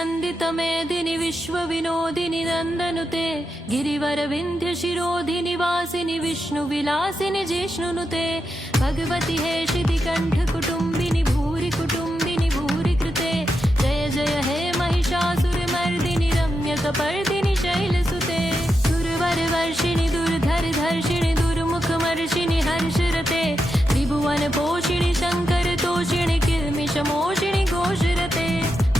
नन्दितमेदिनि विश्वविनोदिनि नन्दनुते गिरिवरविन्ध्य शिरोधिनि वासिनि विष्णुविलासिनि जिष्णुनुते भगवति हे शितिकण्ठकुटुम्बिनि भूरि कुटुम्बिनि भूरि कृते जय जय हे महिषासुरमर्दिनि रम्यकपर्दिनि शैलसुते सुरवरवर्षिणि दुर्धरधर्षिणि दुर्मुखमर्षिणि हर्षरते त्रिभुवनपोषिणि शङ्करतोषिणि किल्मिषमोषिणि घोषरते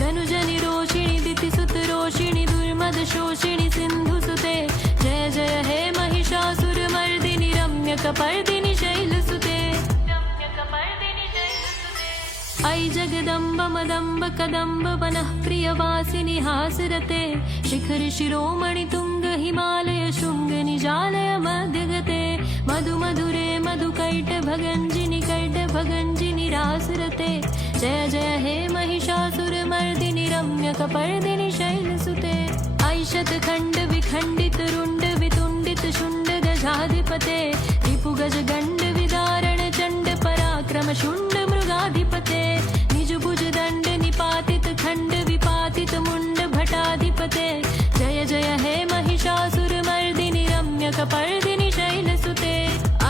धनुजनि रोषिणि दितिसुतरोषिणि दुर्मदशोषिणि सिन्धुसुते जय जय हे महिषासुरमर्दिनि रम्यकपर्दिनि शैलसुते ऐ जगदम्ब मदम्ब कदम्ब वनः प्रियवासिनि हासरते शिखर शिरोमणि तुङ्ग हिमालय शृङ्ग निजालय मध्यगते मधु मधुरे मधुकैटभगञ्जिनि कैटभगञ्जिनि रासरते जय जय हे महिषासुरमर्दिनि रम्यकपर्दिनि शैलसुते ऐ शतखण्ड विखण्डित रुण्ड वितुण्डित शुण्ड गजाधिपते रिपुगज गण्ड विदारण चण्ड पराक्रम शुण्ड मृगाधिपते निजभुज दण्ड निपातित खण्ड विपातित मुण्ड भटाधिपते जय जय हे महिषासुरमर्दिनि रम्यकपर्दिनि शैलसुते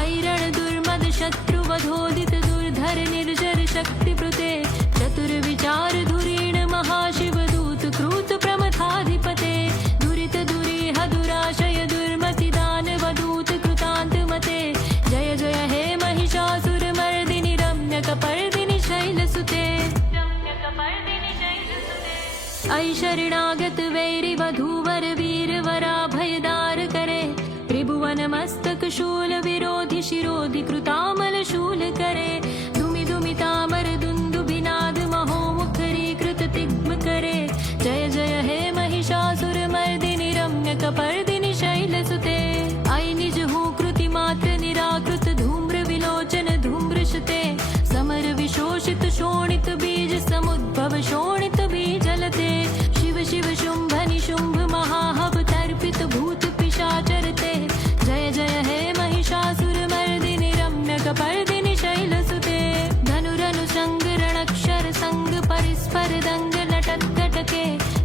ऐरण दुर्मद शत्रुवधोदित दुर्धर निर्जर शक्तिप्रुते चतुर्विचार धुरीण महाशिवदूत क्रूत प्रमथाधिपते दुरित दुरीह दुराशय दुर्मति दानवदूत कृतान्तमते जय जय हे महिषासुरमर्दिनि रम्यकपर्दिनि शैलसुते ऐ शरणागत वैरि वधूवर वीर वराभयदार करे त्रिभुवन मस्तक शूल विरोधि शिरोधि कृतामल शूल करे धुमि धुमि तामर दुन्दुभिनाद महोमुखरी कृत तिग्म करे जय जय हे महिषासुरमर्दिनि रम्यकपर्दिनि शैलसुते ऐ निज हूँ कृति मात्र निराकृत धूम्र विलोचन धूम्रशते समर विशोषित शोणित बीज समुद्भव शोणित बीजलते शिव शिव शुंभ निशुंभ महाहव तर्पित भूत पिशाचरते जय जय हे महिषासुरमर्दिनि रम्यकपर्दिनि शैलसुते धनुरनु संगरणक्षर संग परिस्पर दंग लटत्कटके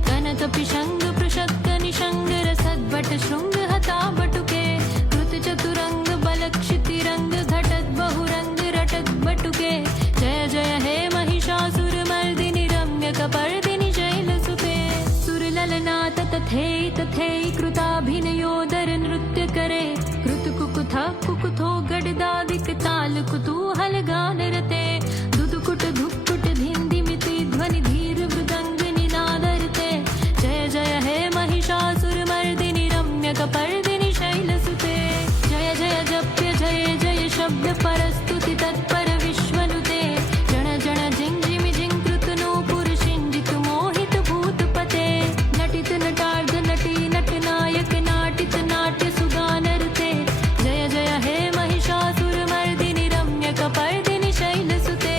कनक पिशंग पृषक्क निशंग रसद्भट शृंग हता बटुके कृत चतुरंग बलक्षितिरंग घटत बहुरंग रटत बटुके जय जय हे महिषासुरमर्दिनि रम्यकपर्दिनि शैलसुते सुरललनाथ तथेई तथेई कृताभिनयोदर नृत्य करे कृत कुकुथा कुकुथो गडदादिक ताल कुतूहल गान रते दुदुकुट धुक्कुट धिन्दिमिति ध्वनि धीर मृदंग निनादरते जय जय हे महिषासुरमर्दिनि रम्यकपर्दिनि शैलसुते जय जय जप्य जय जय शब्द परस्तुति तत्पर विश्वनुते जन जन जिंजिमि जिंकृत नूपुर शिंजित मोहित भूतपते नटित नटार्ध नटी नटनायक नाटित नाट्य सुगानरते जय जय हे महिषासुरमर्दिनि रम्यकपर्दिनि शैलसुते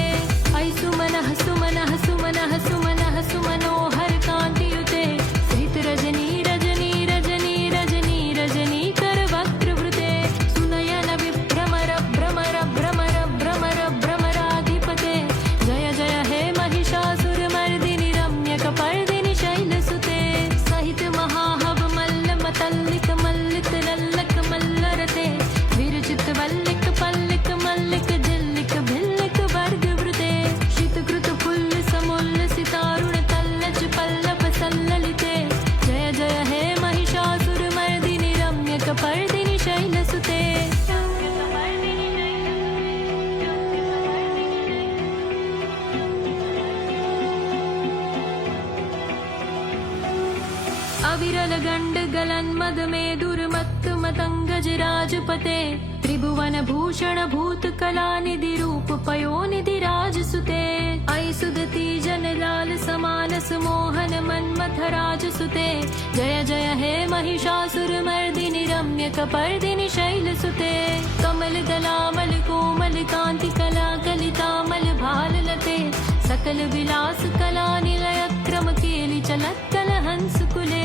ऐ सुमनः सुमनः सुमनः सुमनः सुमनोहर कान्तियुते स्थित रजनी रजनी रजनी रजनी रजनी कर वक्त्रवृते सुनयन विभ्रमर भ्रमर भ्रमर भ्रमर भ्रमराधिपते जय जय हे महिषासुरमर्दिनि रम्यकपर्दिनि शैलसुते सहित महाहव मल्ल मतल्लिक मल्लिक लल्लक मल्लरते विरचित वल्लिक पल्लिक मल्लिक जिल्लिक भिल्लिक वर्गवृते शीतकृत फुल्ल समुल्ल सितारुण तल्लज पल्लव सल्ललिते जय जय हे महिषासुरमर्दिनि रम्यकपर्दिनि शैलसुते अविरल गंड गलन मद में दुर्मत्त मतंगज राजपते त्रिभुवन भूषण भूत कला निधि रूप पयोनिधि राजसुते ऐ सुदति जन लाल समानस मोहन मन्मथ राजसुते जय जय हे महिषासुरमर्दिनि रम्यकपर्दिनि शैलसुते कमल दलामल कोमल कांति कला कलितामल भाल लते सकल विलास कला निलय क्रम केलि चलत कल हंस कुले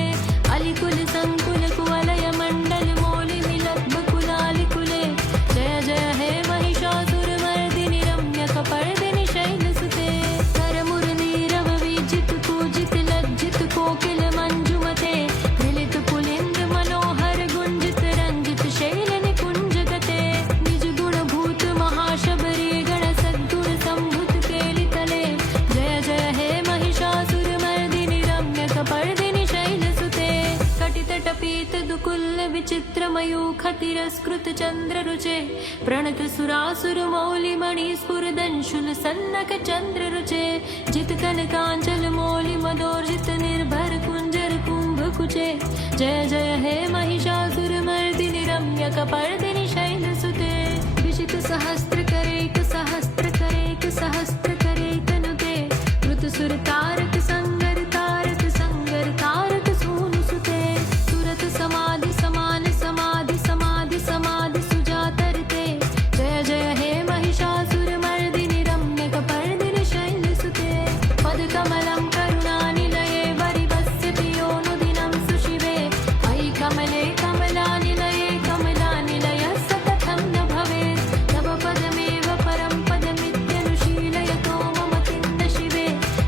अलिकुल संकुल कुवलय मंडल मोलि मिलत कुलालि कुले जय जय हे महिषासुरमर्दिनि रम्यकपर्दिनि शैलसुते कर मुरली रव विजित पूजित लज्जित पुरस्कृत चन्द्ररुचे प्रणत सुरासुर मौलिमणि स्फुरदंशुल सन्नक चन्द्ररुचे जित कनकाञ्चल मौलि मदोर्जित निर्भर कुञ्जर कुम्भकुचे जय जय हे महिषासुरमर्दिनि रम्यकपर्दिनि शैलसुते विजित सहस्त्रकरेक सहस्त्रकरेक सहस्त्रकरेक नुते ऋतुसुर तारक संगर तारक संगर तारक सूनु सुते सुरत समाधि समान समाधि समाधि समाधि सुजातरते जय जय हे महिषासुरमर्दिनि रम्यकपर्दिनि शैलसुते पदकमलं करुणानिलये वरिवस्य पियोनुदिनं सुशिवे अयि कमले कमलानिलये कमलानिलयः सततं न भवेत् तव पदमेव परं पदमित्यनुशीलयतो मम किन्न शिवे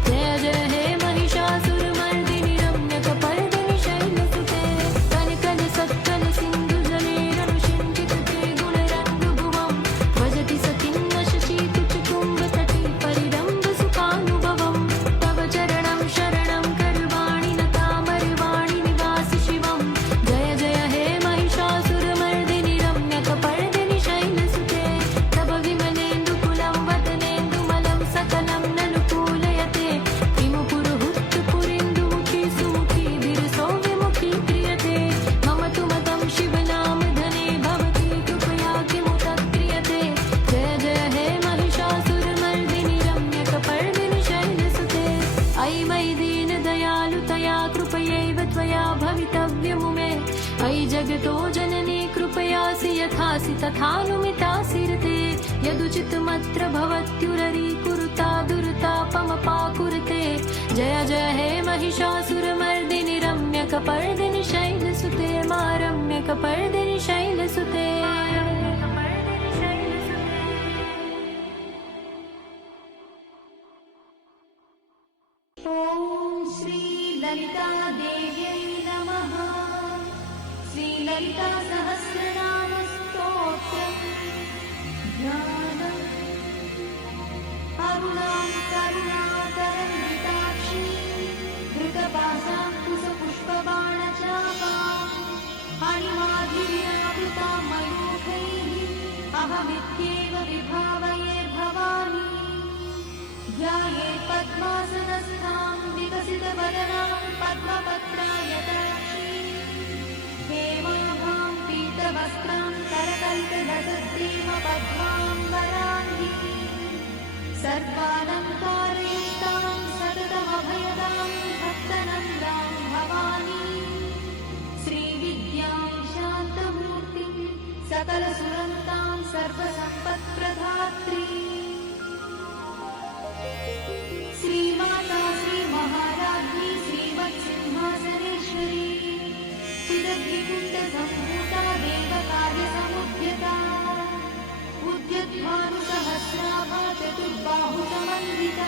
जय जय हे महिषासुरमर्दिनि रम्यकपर्दिनि शैलसुते कनकन सत्कल सिन्धुजलेरनुषिञ्चितते गुणरङ्गभुवं भजति सखिन्न शशीकुचकुम्भतटी परिरम्भसुखानुभवं तव चरणं शरणं करवाणि नतामरवाणि निवासि शिवं जय जय हे महिषासुरमर्दिनि रम्यकपर्दिनि शैलसुते तव विमलेन्दुकुलं वदनेन्दुमलं सकलं ननुकूलयते किमुपुरुहुत्तपुरेन्दुमुखी सुमुखी विरसो विमुखी क्रियते मम तु मतं शिवनामधने भवति कृपया किमुत क्रियते जय जय हे महिषासुरमर्दिनि रम्यकपर्दिनि शैलसुते अयि मयि दीनदयालुतया कृपयैव त्वया भवितव्यमुमे अयि जगतो जननी कृपयासि यथासि तथानुमितासि रते यदुचितमत्र भवत्युररीकुरुता दुरुतापमपाकुरुते जय जय हे महिषासुरमर्दिनि रम्यकपर्दिनि शैलसुते मा रम्यकपर्दिनि शैलसुते ॐ श्री ललिता देव्यै नमः। श्री ललिता सहस्रनाम स्तोत्रम् ध्यानम् अरुणां करुणातरङ्गिताक्षी धृतपाशाङ्कुशपुष्पबाणचापाम् अणिमाधिविरावृतां मयूखैः अहमित्येव विभावये भवानी ध्याये पद्मासनस्थां विकसितवदनां पद्मपत्रायताक्षी हेमाभां पीतवस्त्रां करकल्पलसद्देव पद्माम्बराङ्गी सर्वालङ्कारयुक्तां सततमभयदां भक्तनन्दां भवानी श्रीविद्यां शान्तमूर्तिं सकलसुरन्तां सर्वसम्पत्प्रदात्री श्रीमाता श्रीमहाराज्ञी श्रीमत्सिंहासनेश्वरी चिदग्निकुण्डसम्भूता देवकार्यसमुद्यता उद्यद्भानुसहस्राभा चतुर्बाहुसमन्विता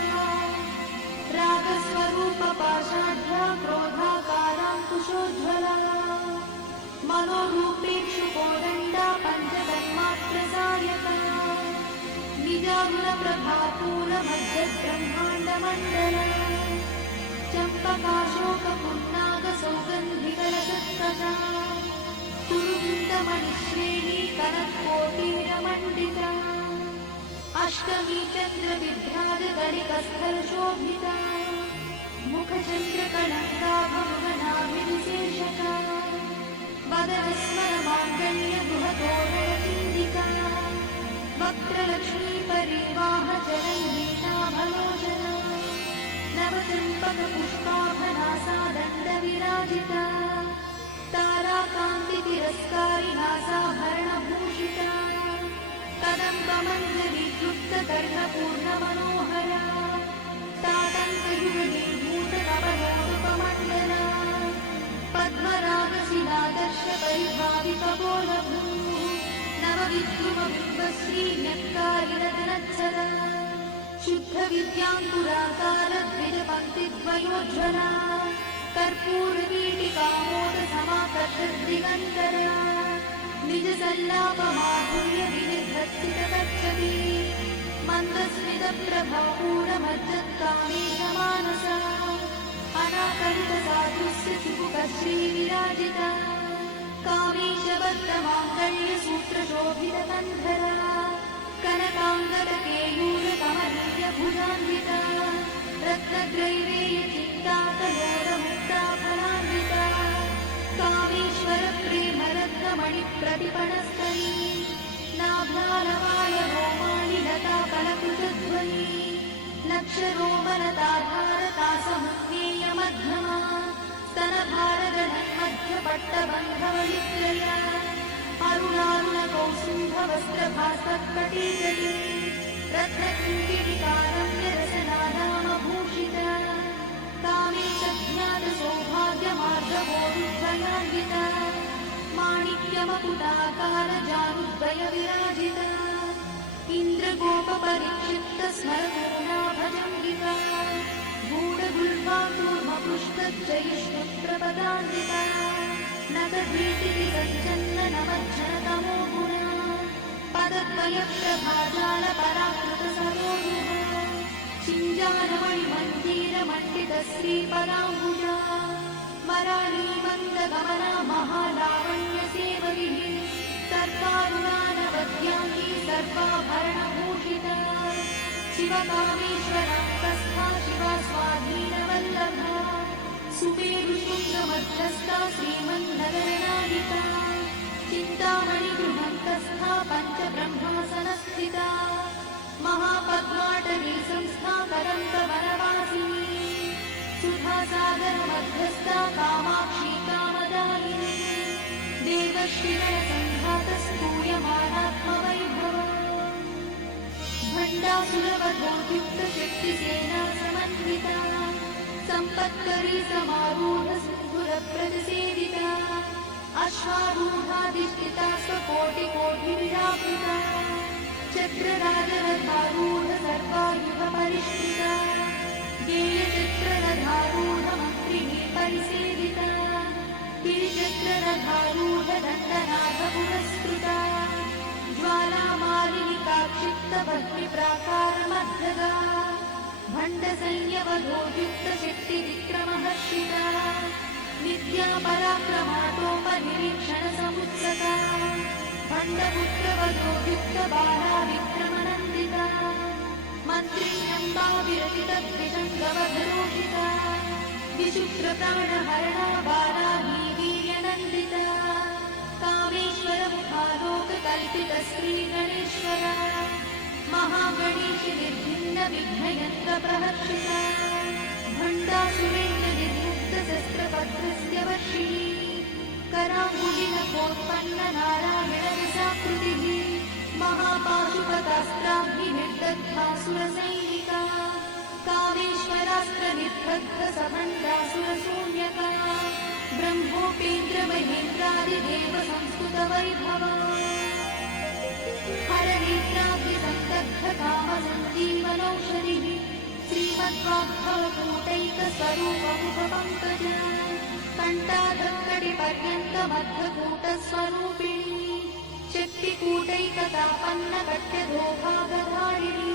रागस्वरूपपाषाढ्या क्रोधाकाराङ्कुशोज्ज्वला मनोरूपेक्षुकोदण्डा पञ्चतन्मात्रसायका निजागुणप्रभापूरमध्यब्रह्माण्डमण्डला चम्पकाशोकपुन्नागसौगन्धिकलसत्कजा कुरुकुन्दमणिश्रेणी कनत्कोटीरमण्डिता अष्टमी चन्द्रविभ्राजगणिकस्थलशोभिता मुखचन्द्रकलङ्काभवनाभिविशेषका वदनस्मरमाङ्गल्यगुहतोरणचिन्तिका वक्त्रलक्ष्मीपरिवाहचरङ्गीनाभलोचना नवचम्पकपुष्पाभनासा दण्डविराजिता ताराकान्तितिरस्कारिणासाभरणभूषिता कदम्बमञ्जरीकृप्तकर्णपूर्णमनोहरा तातङ्कयुगनिर्भूतनवलोकमण्डला पद्मरागशिलादर्शपरिभाविकबोधभूः नवविद्रुमबिम्बश्रीन्यक्कारिरतनत्सदा शुद्धविद्याङ्कुराकारद्विजपङ्क्तिद्वयोज्ज्वला कर्पूरवीटिकामोदसमाकर्षद्दिगन्तरा निजसल्लापमाधुर्यविनिर्भर्सितकच्छति मन्दस्मितप्रभापूरमज्जत्कामेशमानसा अनाकलितसाधुस्य चुबुकश्रीविराजिता कामेशबद्धमाङ्गल्यसूत्रशोभितकन्धरा कनकाङ्गदकेयूरकमनीयभुजान्विता रत्नग्रैवेयचिन्ताकलोलमुक्ता फलान्विता कामेश्वरप्रेमरत्नमणिप्रतिपणस्तनी नाभ्यालवाय रोमाणि लता फलकुचध्वनि लक्षरोमलताधारता समुज्ञेयमध्यमा स्तनभारगणमध्यपट्टबन्धवलित्रया अरुणारुणकौसुम्भवस्त्रभास्तत्कटीकरी रत्नकिङ्किणिकारम्यरसनानामभूषिता कामेशज्ञातसौभाग्यमार्गवोरुद्वयान्विता माणिक्यमकुटाकारजानुद्वयविराजिता इन्द्रगोपपरिक्षिप्तस्मरपूर्णाभजङ्गिका गूढगुल्फाकूर्मपृष्ठजयिष्णुप्रपदान्विता नखभीतिः सञ्चन्दनमज्जनतमो गुणा पदद्वयप्रभाजालपराकृतसरोरुहा चिञ्जानमणिमञ्जीरमण्डितश्रीपदाम्बुजा मराळीमन्दगमना महालावण्यसेवरिः सर्वारुणानवद्याङ्गी सर्वाभरणभूषिता शिवकामेश्वरान्तस्था शिवा स्वाधीनवल्लभा सुमेरुशृङ्गमध्यस्था श्रीमन्नगरनायिका चिन्तामणिगृहन्तस्था पञ्चब्रह्मासनस्थिता महापद्माटवी संस्था करन्तवनवासिनी सुधासागरमध्यस्था कामाक्षी कामदायिनी देवश्रीगणसङ्घातस्तूयमानात्मवैभव भण्डासुरवधोद्युक्तशक्तिसेना समन्विता सम्पत्करी समारूढसिन्धुरप्रतिसेविता अश्वारूढाधिष्ठिता स्वकोटिकोटिविरावृता चक्रराजरथारूढ सर्वायुधपरिष्कृता गेयचक्ररथारूढमन्त्रिणी परिसेविता गिरिचक्ररथारूढदण्डनाथपुरस्कृता ज्वालामालिनिकाक्षिप्तभक्तिप्राकारमध्यगा भण्डसंयवधोद्युक्तशक्तिविक्रमहर्षिता विद्यापराक्रमाटोपनिरीक्षणसमुत्सका भण्डपुत्रवधोद्युक्तबाला विक्रमनन्दिता मन्त्रिण्यम्बाविरचितद्विषङ्गवधरोषिता विशुक्रप्राणहरणा बाला वीर्यनन्दिता कामेश्वरमुखालोककल्पितश्रीगणेश्वरा महागणेश निर्भिन्नविघ्नयन्त्रप्रहर्षिता भण्डासुरेन्द्रनिर्मुक्तशस्त्रपत्रस्य वर्षिणी कराम्बुलिनकोत्पन्ननारायणरसाकृतिः महापाशुपतास्त्राभिनिर्दग्धासुरसैनिका कामेश्वरास्त्रनिर्दग्धसभण्डासुरशून्यका ब्रह्मोपेन्द्रमहेन्द्रादिदेवसंस्कृतवैभवा हरनेत्राग्निसन्दग्धकामसञ्जीवनौषधिः श्रीमद्वाग्भवकूटैकस्वरूपमुखपङ्कजा कण्ठाधक्कटिपर्यन्तमध्यकूटस्वरूपिणी शक्तिकूटैकतापन्नकट्यधोभागधारिणी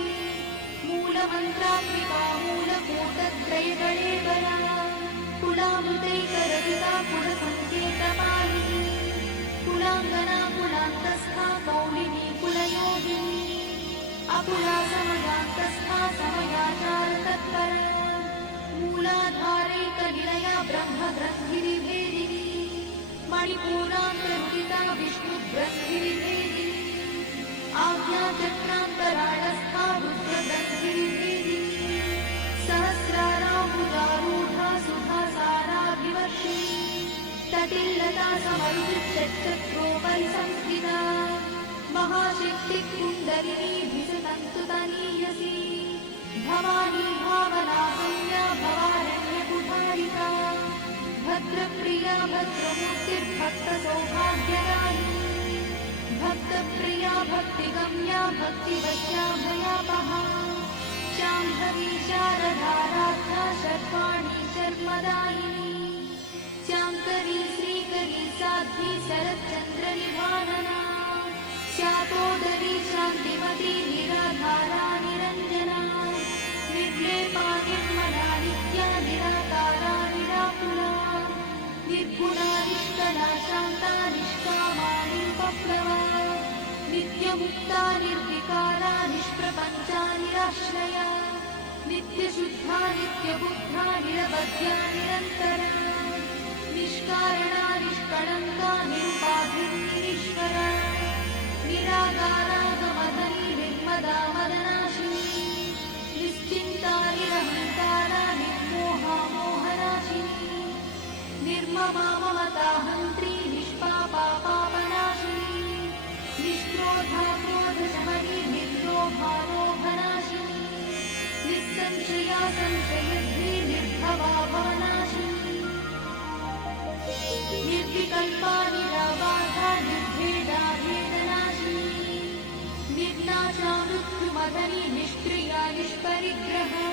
मूलमन्त्रात्मिका मूलकूटत्रयगणेबला कुलामृतैकरहिता कुलसङ्केतपालिनी कुलाङ्गना कुलान्तस्था कौलिनी कुलयोगिनी अकुला समयान्तस्था समयाचारतत्परा मूलाधारैकनिलया ब्रह्मग्रन्थिविभेदिनी मणिपूरान्तरुदिता विष्णुग्रन्थिविभेदिनी आज्ञाचक्रान्तराळस्था रुद्रग्रन्थिविभेदिनी सहस्राराम्बुजारूढा सुधासाराभिवर्षिणी तटिल्लता समरुचिचक्रोपरि संस्थिता महाशक्तिकुण्डलिनी भिषतन्तुतनीयसी भवानी भावनासंज्ञा भवारण्यकुठारिका भद्रप्रिया भद्रमूर्तिर्भक्तसौभाग्यदायिनी भक्तप्रिया भक्तिगम्या भक्तिवश्या भयापहा शाम्भवी शारदाराध्या शर्वाणी शर्मदायिनी शाङ्करी श्रीकरी साध्वी शरच्चन्द्रनिभानना शातोदरी शान्तिमती निराधारा निरञ्जना निर्लेपा निर्मला नित्या निराकारा निराकुला निर्गुणा निष्कला शान्ता नित्यबुद्धा निरवध्या निरन्तरा निष्कारणा निष्कळङ्का निरुपाधिर्निरीश्वरा निराकारागमधनी निर्मदा मदनाशिनी निश्चिन्ता निरहङ्कारा निर्मोहा मोहनाशिनी निर्ममा ममता हन्त्री निष्पापा पापनाशिनी निष्क्रोधा क्रोधशमनी निर्लोभा लोभनाशिनी निस्संशया संशयद्धि निर्भवा भवनाशिनी निर्विकल्पा निराबाधा निर्भेदा भेदनाशिनी निर्नाशा मृत्युमदनी निष्क्रिया निष्परिग्रहा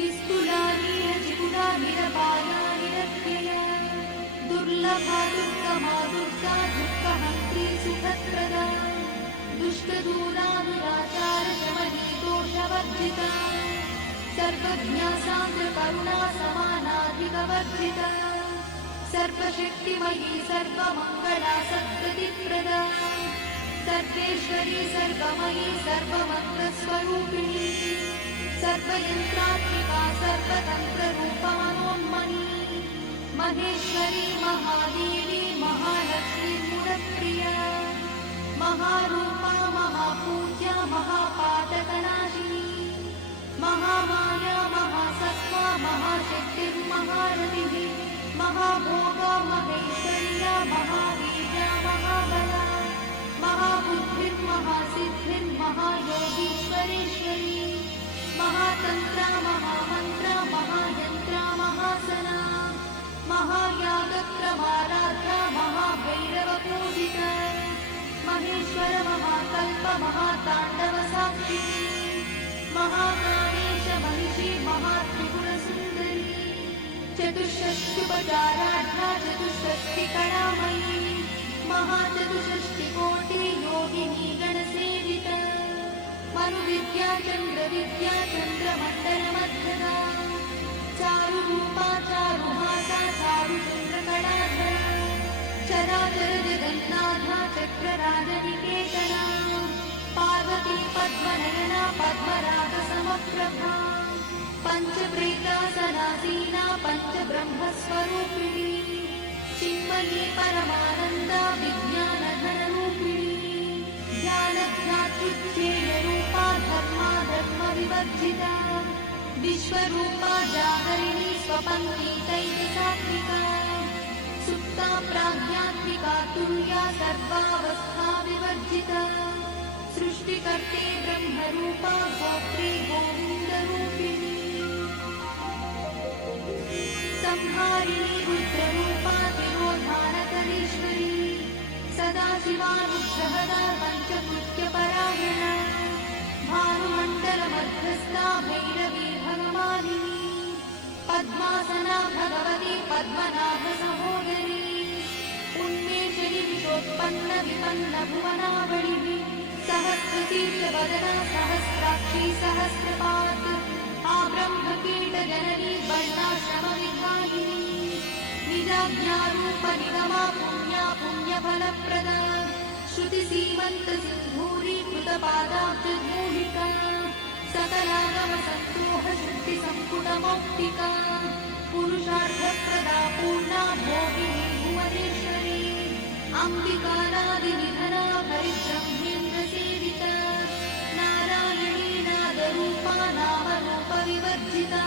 निस्तुला निरचिकुला निरपाया निरत्यया दुर्लभा दुर्गमा दुर्गा दुःखहन्त्री सुखप्रदा दुष्टदूरा दुराचार शमनी दोषवर्जिता सर्वज्ञा सान्द्रकरुणा समानाधिकवर्जिता सर्वशक्तिमयी सर्वमङ्गला सद्गतिप्रदा सर्वेश्वरी सर्वमयी सर्वमन्त्रस्वरूपिणी सर्वयन्त्रात्मिका सर्वतन्त्ररूपमनोन्मनी महेश्वरी महादेवी महालक्ष्मी गुणप्रिया महारूपा महापूज्या महापातकनाशिनी महामाया महासत्त्वा महाशक्तिर्महारतिः महाभोगा महेश्वर्या महावीर्या महाबला महाबुद्धिर्महासिद्धिर्महायोगीश्वरेश्वरी महातन्त्रा महामन्त्रा महायन्त्रा महासना महायागक्रमाराध्या महाभैरवपूजिता महेश्वर महाकल्प महाताण्डवसाक्षी महाकामेश महिषी महात्रिपुरसुन्दरी चतुष्षष्ट्युपचाराढ्या चतुष्षष्टिकणामयी महाचतुष्षष्टिकोटि योगिनी गणसेविता मनुविद्या चन्द्रविद्या चन्द्रमण्डलमध्यगा चारुरूपा चारुहासा चारुचन्द्रकलाधरा चराचर जगन्नाथा चक्रराजनिकेतना पार्वती पद्मनयना पद्मरागसमप्रभा पञ्चप्रेतासनासीना पञ्चब्रह्मस्वरूपिणी चिन्मयी परमानन्दा विज्ञानघनरूपिणी ज्ञानज्ञातृच्छेयरूपा धर्मा धर्मविवर्जिता विश्वरूपा जागरिणी स्वपन्नीतैकसात्विका सुप्ता प्राज्ञात्मिका तुल्या सर्वावस्था विवर्जिता सृष्टिकर्ते ब्रह्मरूपा गोप्त्री गोविन्दरूपिणी संहारिणी रुद्ररूपा तिरोधानकरीश्वरी सदाशिवानुग्रहदा पञ्चकृत्यपरायणा भानुमण्डलमध्यस्था भैरवी भगवानिनी पद्मासना भगवती पद्मनाभसहोदरी उन्मेषिणी विशोत्पन्न विपन्न भुवनावळिः सहस्रशीर्षवदना सहस्राक्षी सहस्रपात् आब्रह्मकीटजननी वर्णाश्रमविधायिनी निजाज्ञारूपनिगमा पुण्या पुण्यफलप्रदा श्रुतिसीमन्तसिन्धूरी कृतपादाब्जमूलिका सकलागमसन्तोषशुद्धिसम्पुटमौक्तिका पुरुषार्थप्रदा पूर्णा भोगिनी भुवनेश्वरी अम्बिकानादिनिधना हरिब्रह्मेन्द्रसेविता नारायणी नादरूपा नामरूपविवर्जिता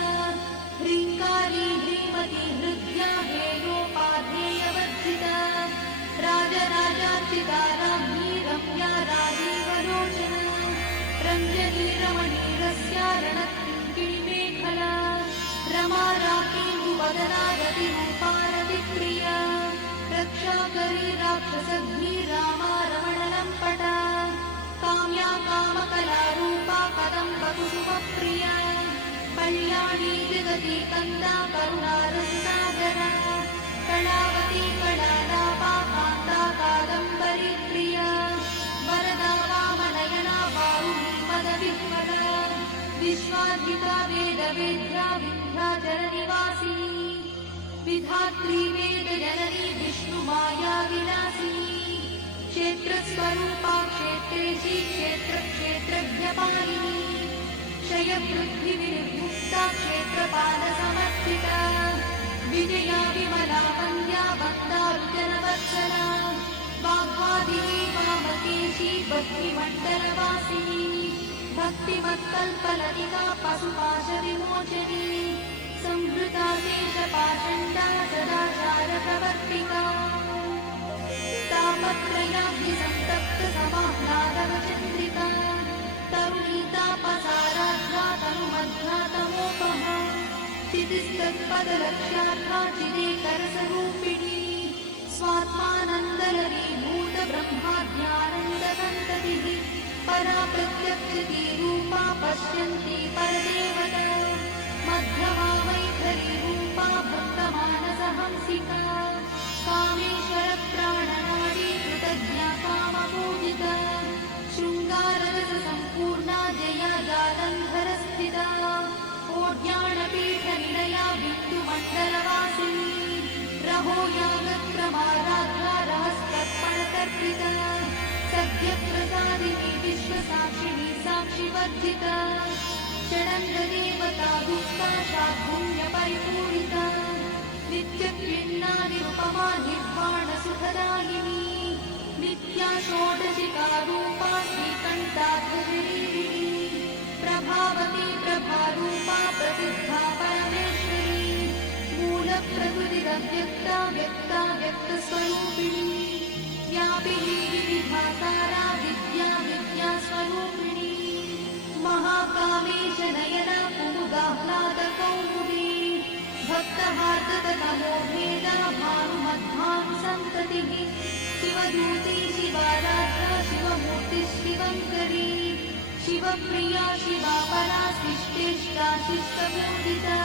ह्रीङ्कारी ह्रीमती हृद्या हेयोपाधेयवर्जिता राजराजार्चिता राज्ञी रम्या राजीवलोचना रञ्जनी रमणीरस्या रणत्किङ्किणीमेखला रमा राकेन्दुवदना रतिरूपा रतिप्रिया रक्षाकरी राक्षसघ्नी रामा रमणलम्पटा काम्या कामकलारूपा कदम्बकुसुमप्रिया कल्याणी जगती कन्दा करुणारसागरा कलावती कलालापा कान्ता कादम्बरी प्रिया वरदा वामनयना वारुणी मदविह्वला विश्वाधिका वेदवेद्या विन्ध्याचलनिवासिनी विधात्री वेदजननी विष्णुमाया विलासिनी क्षेत्रस्वरूपा क्षेत्रेशी क्षेत्रक्षेत्रज्ञपालिनी क्षयवृद्धिविर्मुक्ता क्षेत्रपालिनी विजया विमला वन्द्या वन्दारुजनवत्सला वाग्वादिनी वामकेशी भक्तिमण्डलवासिनी भक्तिमत्कल्पलतिका पशुपाशविमोचनी संहृता शेषपाषण्डा सदाचारप्रवर्तिका तापत्रयाग्निसन्तप्तसमाह्लादवचन्द्रिका तरुणीतापसाराध्या तनुमध्यातमोपः स्थितिस्तत्पदलक्ष्यार्था चिदेकरसरूपिणी स्वात्मानन्दलरीभूतब्रह्माद्यानन्दसन्ततिः परा प्रत्यक्षितीरूपा पश्यन्ती परदेवता मध्यमा वैखरीरूपा भक्तमानसहंसिका कामेश्वरप्राणनाडी कृतज्ञा कामपूजिता शृङ्गाररससम्पूर्णा जया जालन्धरस्थिता ओड्याणपीठनिलया बिन्दुमण्डलवासिनी रहो यागक्रमाराध्या रहस्तर्पणतर्पिता सद्यप्रसादिनी विश्वसाक्षिणी साक्षिवर्जिता षडङ्गदेवता गुप्ता शाद्भुण्यपरिपूरिता नित्यक्लिन्नानिरुपमा निर्वाणसुखदायिनी नित्या षोडशिका रूपा श्रीकण्ठार्थशरीरिणी प्रभावती प्रभारूपा प्रसिद्धा परमेश्वरी मूलप्रकृतिरव्यक्ता व्यक्ता व्यक्तस्वरूपिणी व्यापिनी विविधाकारा विद्या विद्यास्वरूपिणी महाकामेशनयना कुमुदाह्लादकौमुदी भक्तहार्दतमोभेदा भानुमद्भानुसन्ततिः शिवदूती शिवाराध्या शिवमूर्तिः शिवङ्करी शिवप्रिया शिवापरा शिष्टेष्टा शिष्टपूजिता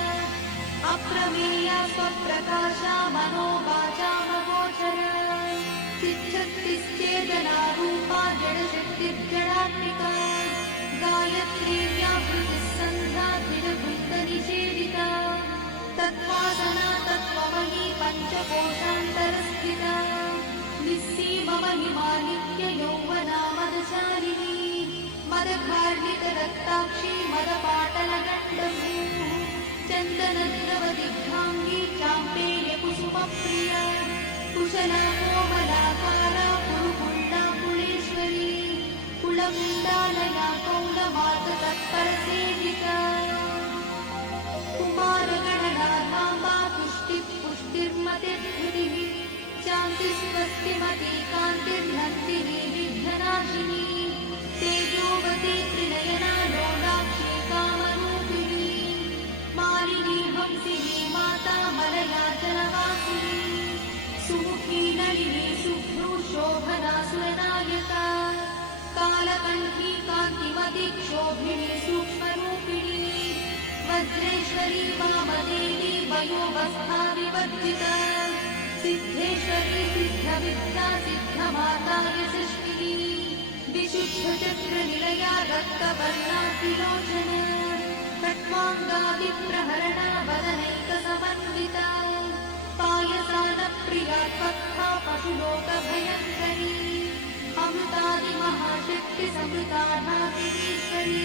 अप्रमेया स्वप्रकाशा मनोवाचामगोचरा चिच्छक्तिश्चेतनारूपा जडशक्तिर्जडात्मिका गायत्री व्यापृतिः सन्ध्या द्विजवृत्तनिषेविता तत्त्वासना तत्त्वमयी पञ्चकोशान्तरस्थिता निःसीममहिमा नित्ययौवना मदशालिनी मदखार्णितरक्ताक्षी मदपाटलगण्डभूः चन्दनद्रवदिग्धाङ्गी चाम्पेयकुसुमप्रिया कुशला कोमलाकारा कुरुकुण्डा कुलेश्वरी कुलकुण्डालया कौलमाततत्परसेविका कुमारगणनाथाम्बा पुष्टिर्मतिर्धृतिः शान्तिस्वस्तिमती कान्तिर्नन्दिनी विघ्ननाशिनी तेजोवती त्रिनयना लोलाक्षी कामरूपिणी मालिनी हंसिनी माता मलयाचलवासिनी सुमुखी नलिनी शुभ्रू शोभना सुरनायका कालकण्ठी कान्तिमती क्षोभिणी सूक्ष्मरूपिणी वज्रेश्वरी वामदेवी वयोवस्था विवर्जिता सिद्धेश्वरी सिद्धविद्या सिद्धमाता यशस्विनी विशुद्धचक्रनिलया रक्तवर्णा त्रिलोचना खट्वाङ्गादिप्रहरणा वदनैकसमन्विता पायसानप्रिया त्वक्था पशुलोकभयङ्करी अमृतादिमहाशक्तिसमृतानातिरीश्वरी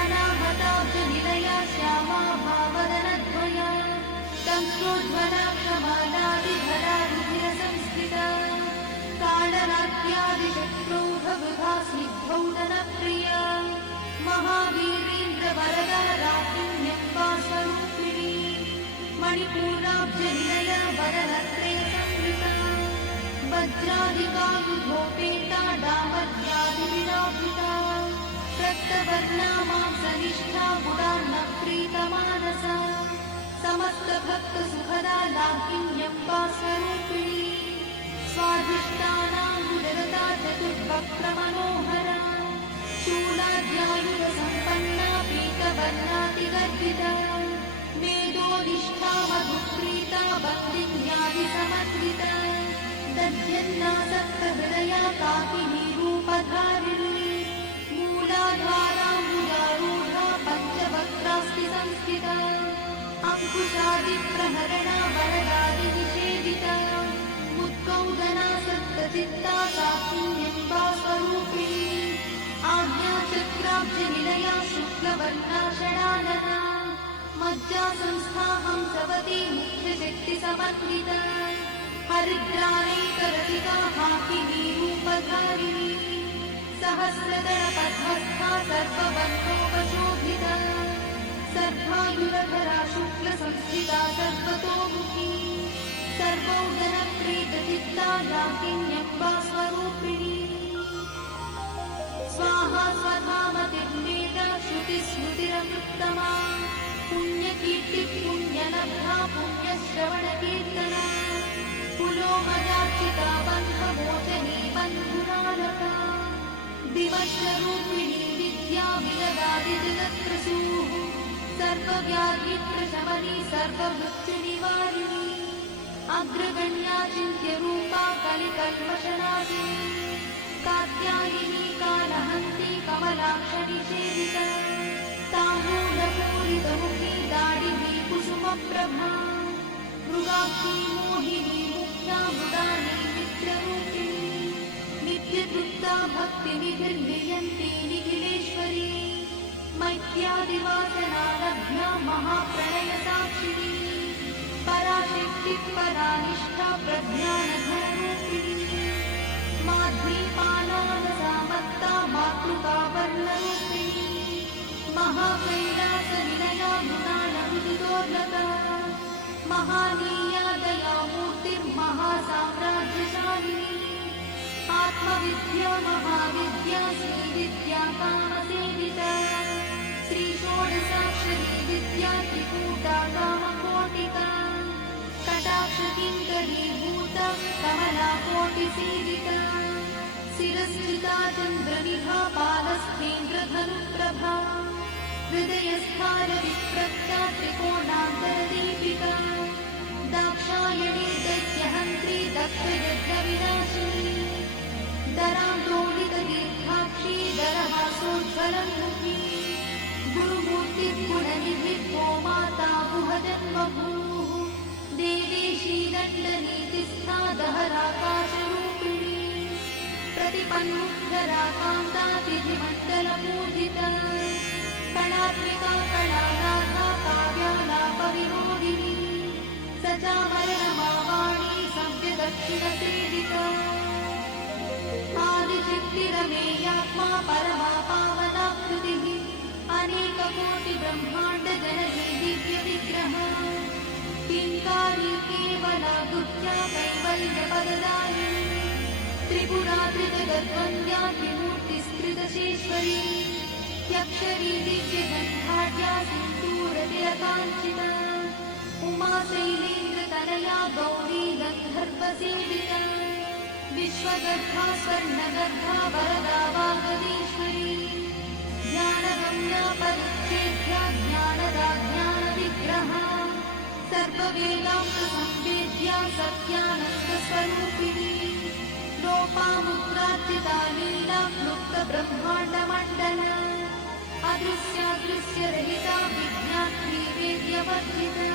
अनाहताब्जनिलया श्यामा भावदनद्वया संस्रोज्ज्वला क्षमालादिधरा रुधिरसंस्कृता कालरात्यादिशक्रोधवृथा स्निग्धौदनप्रिया महावीरेन्द्रवरदा राकिन्यम्बा स्वरूपिणी मणिपूर्णाब्जनिलया वदनत्रयसंवृता वज्रादिकायुधोपेता डामर्यादिविरावृता रक्तवर्णा मांसनिष्ठा गुणार्णप्रीतमानसा समस्तभक्तसुखदा लाकिन्यम्बा स्वरूपिणी स्वाधिष्ठानाम्बुजगता चतुर्वक्त्रमनोहरा शूलाद्यायुधसम्पन्ना पीतवर्णातिगर्भिता वेदोनिष्ठा मधुप्रीता भक्तिज्ञादिसमन्विता दध्यन्नासक्तहृदया काकिनी रूपधारिणी मूलाधाराम्बुजारूढा पञ्चवक्त्रास्ति संस्थिता अंकुशादिप्रहरणा वरदादिनिषेविता मुत्कौदना सत्तचित्ता साकिन्यम्बा स्वरूपिणी आज्ञाचक्राब्जनिलया शुक्लवर्णा षडानना मज्जा संस्थाहं सवती मुख्यशक्तिसमन्विता हरिद्राणैकरतिका हाकिनी रूपधारिणी सहस्रदलपद्मस्था सर्वबन्धोपशोभिता सर्वायुरधरा शुक्लसंस्थिता सर्वतोमुखी सर्वौदनप्रीतचित्ता याकिन्यम्बा स्वरूपिणी स्वाहा स्वधामतिर्वेदा श्रुतिस्मृतिरमृत्तमा पुण्यकीर्तिः पुण्यलब्धा पुण्यश्रवणकीर्तना पुलोमजार्चिता बन्धमोचनी बन्धुरालका दिवश्वरूपिणी विद्या विजगादिजगत्प्रसूः सर्वव्याधिप्रशमनी सर्वमृत्युनिवारिणी अग्रगण्या चिन्त्यरूपा कलिकल्मषनाशिनी कात्यायिनी कालहन्ती कमलाक्षनिषेविता ताम्बूलपूरितमुखी दाडिनी कुसुमप्रभा मृगाक्षी मोहिनी मुख्या मृदानी मित्ररूपिणी नित्यतृप्ता भक्तिनिधिर्नियन्ती निखिलेश्वरी मैत्यादिवासना लभ्या महाप्रणयसाक्षिणी पराशक्तिः परानिष्ठा प्रज्ञानधनरूपिणी माध्वीपालानसामत्ता मातृका वर्णरूपिणी महाकैलासनिलया मृणालमृदुदोर्लता महानीया दयामूर्तिर्महासाम्राज्यशालिनी आत्मविद्या महाविद्या श्रीविद्या कामसेविता श्रीषोडशाक्षरी विद्या त्रिकूटा कामकोटिका कटाक्षकिङ्करीभूता कमलाकोटिसेविता शिरस्थिता चन्द्रनिभा पालस्थेन्द्रधनुप्रभा हृदयस्थानविप्रख्या त्रिकोणान्तरदीपिका दाक्षायणी दैत्यहन्त्री दक्षयज्ञविनाशिनी दरान्दोलितदीर्घाक्षी दरहासोज्ज्वलन्मुखी गुरुमूर्तिर्गुणनिधिः गोमाता गुहजन्मभूः देवेशी दण्डनीतिस्था दहराकाशरूपिणी प्रतिपन्मुग्धरा कान्तातिथिमण्डलपूजिता कणात्मिका कणानाथा काव्यालापविनोदिनी सचामरणमावाणी सव्यदक्षिणसेविता आदिशक्तिरमेयात्मा परमा पावनाकृतिः अनेककोटिब्रह्माण्डजननी दिव्यविग्रहा किङ्कारी केवला दुःख्या कैवल्यपददायिनी त्रिपुरा त्रिजगद्वन्द्या त्रिमूर्तिस्त्रिदशेश्वरी यक्षरी दिव्यगन्धाढ्या सिन्दूरतिलकाञ्चिता उमा शैलेन्द्रतनया गौरी गन्धर्वसेविता विश्वगर्भा स्वर्णगर्भा वरदा वागदीश्वरी ज्ञानगम्या परिच्छेद्या ज्ञानदा ज्ञानविग्रहा सर्ववेदान्तसंवेद्या सत्यानन्दस्वरूपिणी लोपामुद्रार्चिता लीला क्लुप्तब्रह्माण्डमण्डला अदृश्यादृश्यरहिता विज्ञात्री वेद्यवर्जिता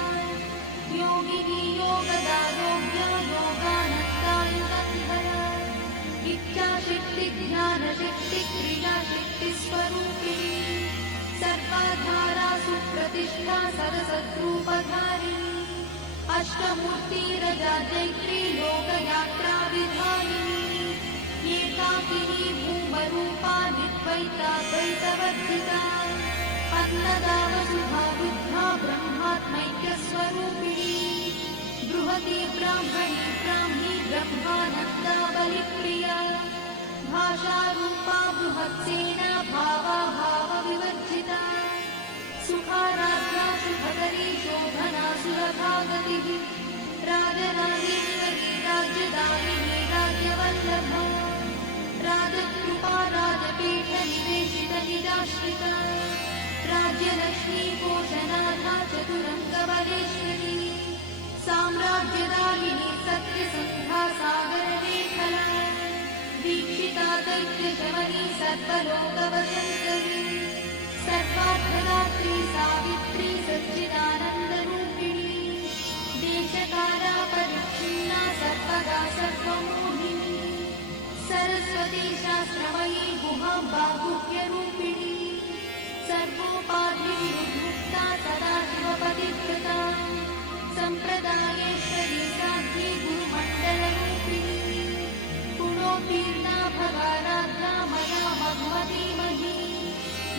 योगिनी योगदा योग्या योगानन्दायुगन्धरा इच्छाशक्ति क्रियाशक्तिस्वरूपिणी सर्वाधारा सुप्रतिष्ठा सरसद्रूपधारिणी अष्टमूर्तिरजा जैत्री लोकयात्रा विधायिनी एकाकिनी भूमरूपा निद्वैताद्वैतवर्जिता अन्नदा वसुधा बुद्धा ब्रह्मात्मैक्यस्वरूपिणी बृहती ब्राह्मणी ब्राह्मी ब्रह्मानन्दा बलिप्रिया भाषारूपा बृहत्सेना भावा भावविवर्जिता सुखाराध्या शुभकरी शोभना सुरभागतिः राजराजेश्वरी राज्यदायिनी राज्यवल्लभा राजकृपा राजपीठनिवेशितनिजाश्रिता राज्यलक्ष्मी कोशनाथा चतुरङ्गबलेश्वरी साम्राज्यदायिनी सत्यसन्धा सागरमेखला दीक्षिता दैत्यशमनी सर्वलोकवसङ्करी सर्वार्थदात्री सावित्री सच्चिदानन्दरूपिणी देशकाला परिच्छिन्ना सर्वदा सर्वमोहिनी सरस्वती शास्त्रमयी गुहाम्बा गुह्यरूपिणी सर्वोपाधिविमुक्ता सदा शिव विष्णोतीर्णा भगाराध्या मया मघ्मतीमहि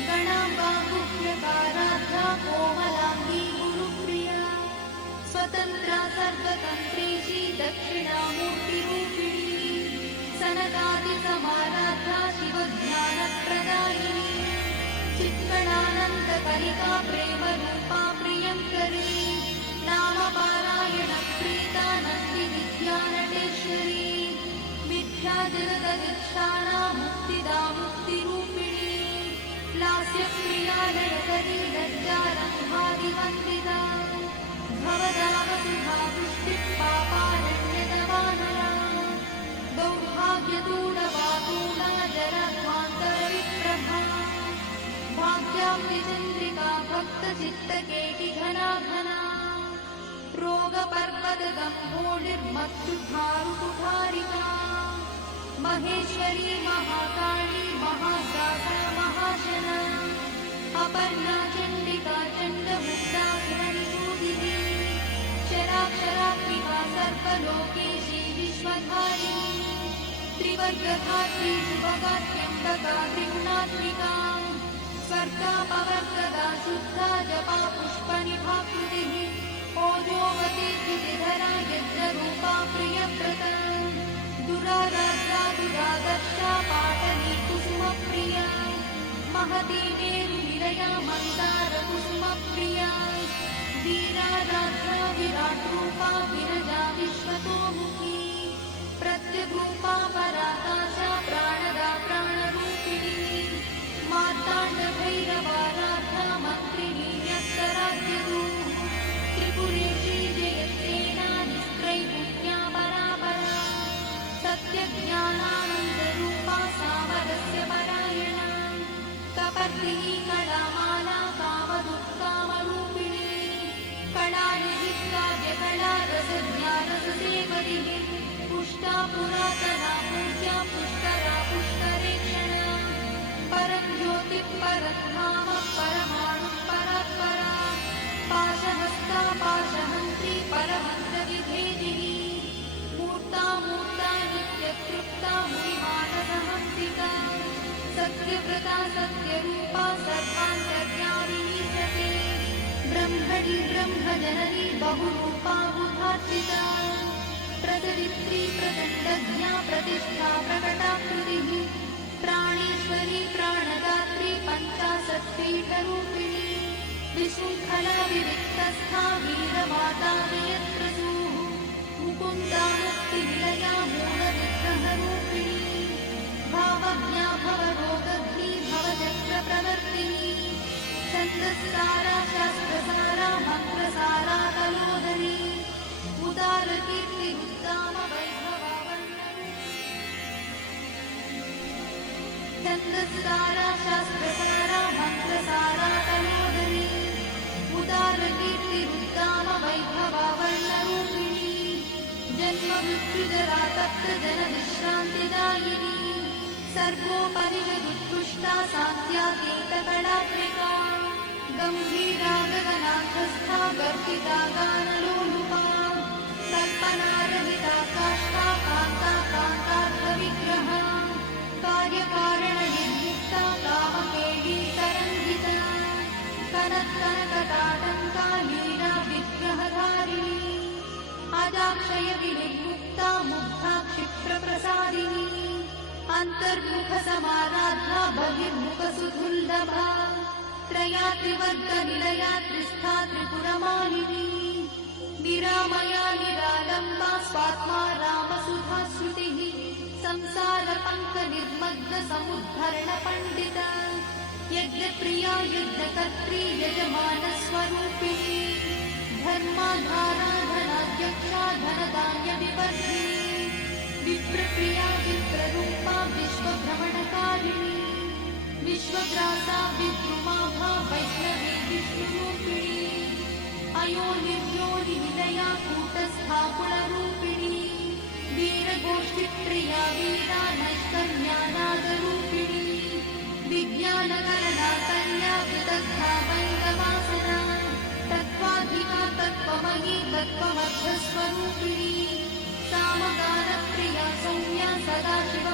गणाम्बा गुह्यकाराध्या कोमलाङ्गी गुरुप्रिया स्वतन्त्रा सर्वतन्त्रेशी दक्षिणामूर्तिरूपिणी सनकादिसमाराध्या शिवज्ञानप्रदायिनी चित्कणानन्दकलिका प्रेमरूपा प्रियङ्करी नामपारायणप्रीता नन्दिविद्यानटेश्वरी विद्याजगदीक्षाणा मुक्तिदा मुक्तिरूपिणी लास्यप्रिया लयकरी लज्जारम्भादिवन्दिता भवदावसुधा पुष्टिः पापारण्यदवानरा दौर्भाग्यदूढवातूला जराध्वान्तरविप्रभा भाग्याम्बिचन्द्रिका भक्तचित्तकेटिघना घना रोगपर्वतगम्भोर्निर्मत्सुधारुकुठारिका महेश्वरी महाकाली महाव्यासा महाशना अपर्णा चण्डिका चण्डमुक्ता सुरनिषूदिनी शराक्षरात्मिका सर्वलोकेशी विश्वधारिणी त्रिवर्गधात्री शुभगात्यम्बका त्रिगुणात्मिका स्वर्गापवर्गदा शुद्धा जपा पुष्पनिभाकृतिः ओजोवती धृतिधरा यज्ञरूपा प्रियव्रता दुराराध्या दुरादर्शा पाटली कुसुमप्रिया महती मेरुनिलया मन्दारकुसुमप्रिया वीराराध्या विराट्रूपा विरजा विश्वतोमुखी प्रत्यग्रूपा पराकाशा प्राणदा प्राणरूपिणी मार्ताण्डभैरवाराध्या मन्त्रिणी न्यस्तराज्यदू त्रिपुरेशी जयसेना निस्त्रैगुण्या परापरा सत्यज्ञानानन्दरूपा सामरस्य परायणा कपर्दिनी कलामाला कामदुःकामरूपिणी कलानिधिकाव्यकला रसज्ञा रससेवरिः पुष्टा पुरातना पूज्या पुष्करा पुष्करेक्षणा परं ज्योतिः परधाम परमाणुः परात्परा पाशहस्ता पाशहन्त्री परमन्त्रविभेदिनी मूर्ता मूर्ता नित्यतृप्ता मुनिमानसहंसिका सत्यव्रता सत्यरूपा सर्वान्तर्यामिनी सते ब्रह्मणि ब्रह्मजननी बहुरूपा बुधार्चिता प्रसरित्री प्रचण्डज्ञा प्रतिष्ठा प्रकटाकृतिः प्राणेश्वरी प्राणदात्री पञ्चाशत्पीठरूपिणी विशृङ्खला विविक्तस्था वीरमाता वियत्रसूः मुकुन्दा मुक्तिनिलया मूलविग्रहरूपिणी भावज्ञा भवरोगग्नी भवचक्रप्रवर्तिनी छन्दस्सारा शास्त्रसारा मन्त्रसारा कलोदरी उदारकीर्ति उत्ताम छन्दस्सारा शास्त्रसारा मन्त्रसारा कलोदरी उदारकीर्ति उत्ताम वैभवावर्णरूपिणी जन्ममृत्युजरा तप्तजनविश्रान्तिदायिनी सर्वोपरिजदुत्कृष्टा सान्त्यातीतकलात्मिका गम्भीरा गगनाथस्था गर्भिता गानलोलुपा कल्पनारहिता काष्ठा कान्ता कान्तार्थविग्रहा कार्यकारणनिर्मुक्ता कामकेली तरङ्गिता कनत्कनकटाटङ्का लीला विग्रहधारिणी अजाक्षयविनिर्मुक्ता मुग्धा क्षिप्रप्रसादिनी अन्तर्मुखसमाराध्या बहिर्मुखसुदुर्लभा त्रया त्रिवर्गनिलया त्रिस्था त्रिपुरमालिनी निरामया निरालम्बा स्वात्मा रामसुधा श्रुतिः संसारपङ्कनिर्मग्नसमुद्धरणपण्डिता यज्ञप्रिया यज्ञकर्त्री यजमानस्वरूपिणी धर्माधारा धनाध्यक्षा धनधान्यविवर्धिनी विप्रप्रिया विप्ररूपा विश्वभ्रमणकारिणी विश्वग्रासा विद्रुमाभा वैष्णवी विष्णुरूपिणी अयोनिर्योनिनिलया कूटस्था कुलरूपिणी वीरगोष्ठिप्रिया वीरा नैष्कर्म्यानादरूपिणी विज्ञानकरणा कन्या विदग्धा वैरवासना तत्त्वाधिका तत्त्वमयी तत्त्वमध्यस्वरूपिणी सामगानप्रिया सौम्या सदाशिव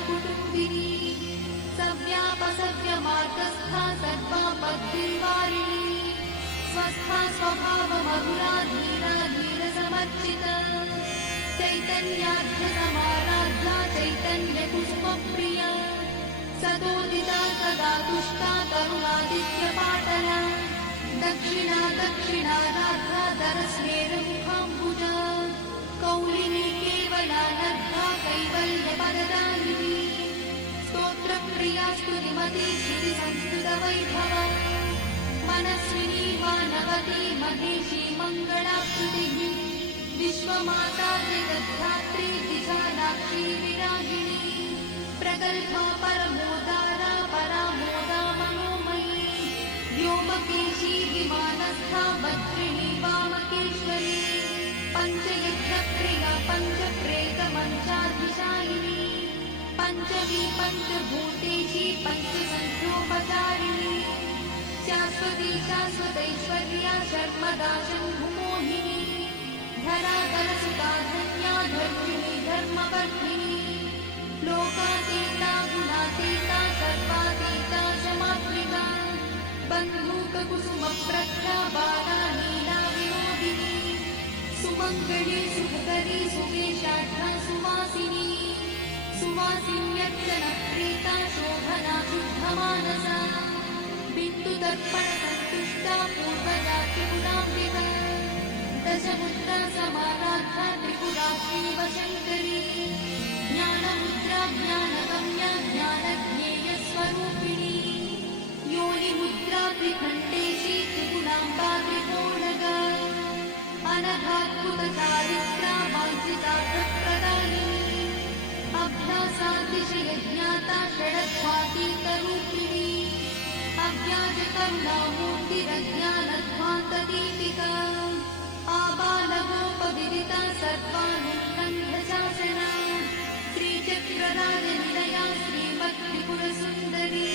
स्वस्था स्वभाव मधुरा धीरा धीर समर्चित चैतन्याध्य समाराध्या चैतन्य पुष्पप्रिया सदोदिता सदा तुष्टा करुणादित्य पाटला दक्षिणा दक्षिणाराध्या दरस्मेरमुखाम्बुजा कौलिनी केवला नद्धा कैवल्यपददायिनी स्तोत्रप्रिया स्तुतिमती श्रुतिसंस्कृतवैभवा मनस्विनी मानवती महेशी मङ्गलाकृतिः विश्वमाता जगद्धात्री विशालाक्षी विरागिणी प्रगल्भा परमोदारा परामोदा मनोमयी व्योमकेशी विमानस्था वज्रिणी वामकेश्वरी पञ्चयज्ञप्रिया पञ्चप्रेतमञ्चाधिशायिनी पञ्चमी पञ्चभूतेशी पञ्चसन्ध्योपचारिणी शाश्वती शाश्वतैश्वर्या शर्मदा शम्भुमोहिनी धराधरसुता धन्या धर्मिणी धर्मवर्धिनी लोकातीता गुणातीता सर्वातीता समात्मिका बन्धूककुसुमप्रख्या बाला नीला विनोदिनी सुमङ्गली सुभकरी सुकेशाढ्या सुवासिनी सुवासिन्यर्चनप्रीता शोभना शुद्धमानसा बिन्दुदर्पणसन्तुष्टा पूर्वजा त्रिपुराम्बिका दशमुद्रा समाराध्या त्रिपुरा श्रीवशङ्करी ज्ञानमुद्रा ज्ञानगम्या ज्ञानज्ञेयस्वरूपिणी योनिमुद्रा त्रिखण्डेशी त्रिपुराम्बा त्रिकोणगा अनघाद्भुतचारित्रा वाञ्छितार्थप्रदायिनी अभ्यासातिशयज्ञाता षडध्वातीतरूपिणी अव्याजकरुणामूर्तिरज्ञानध्वान्तदीपिका आबालगोपविदिता सर्वानुष्ठन्धशासना श्रीचक्रराजनिलया श्रीमत्त्रिपुरसुन्दरी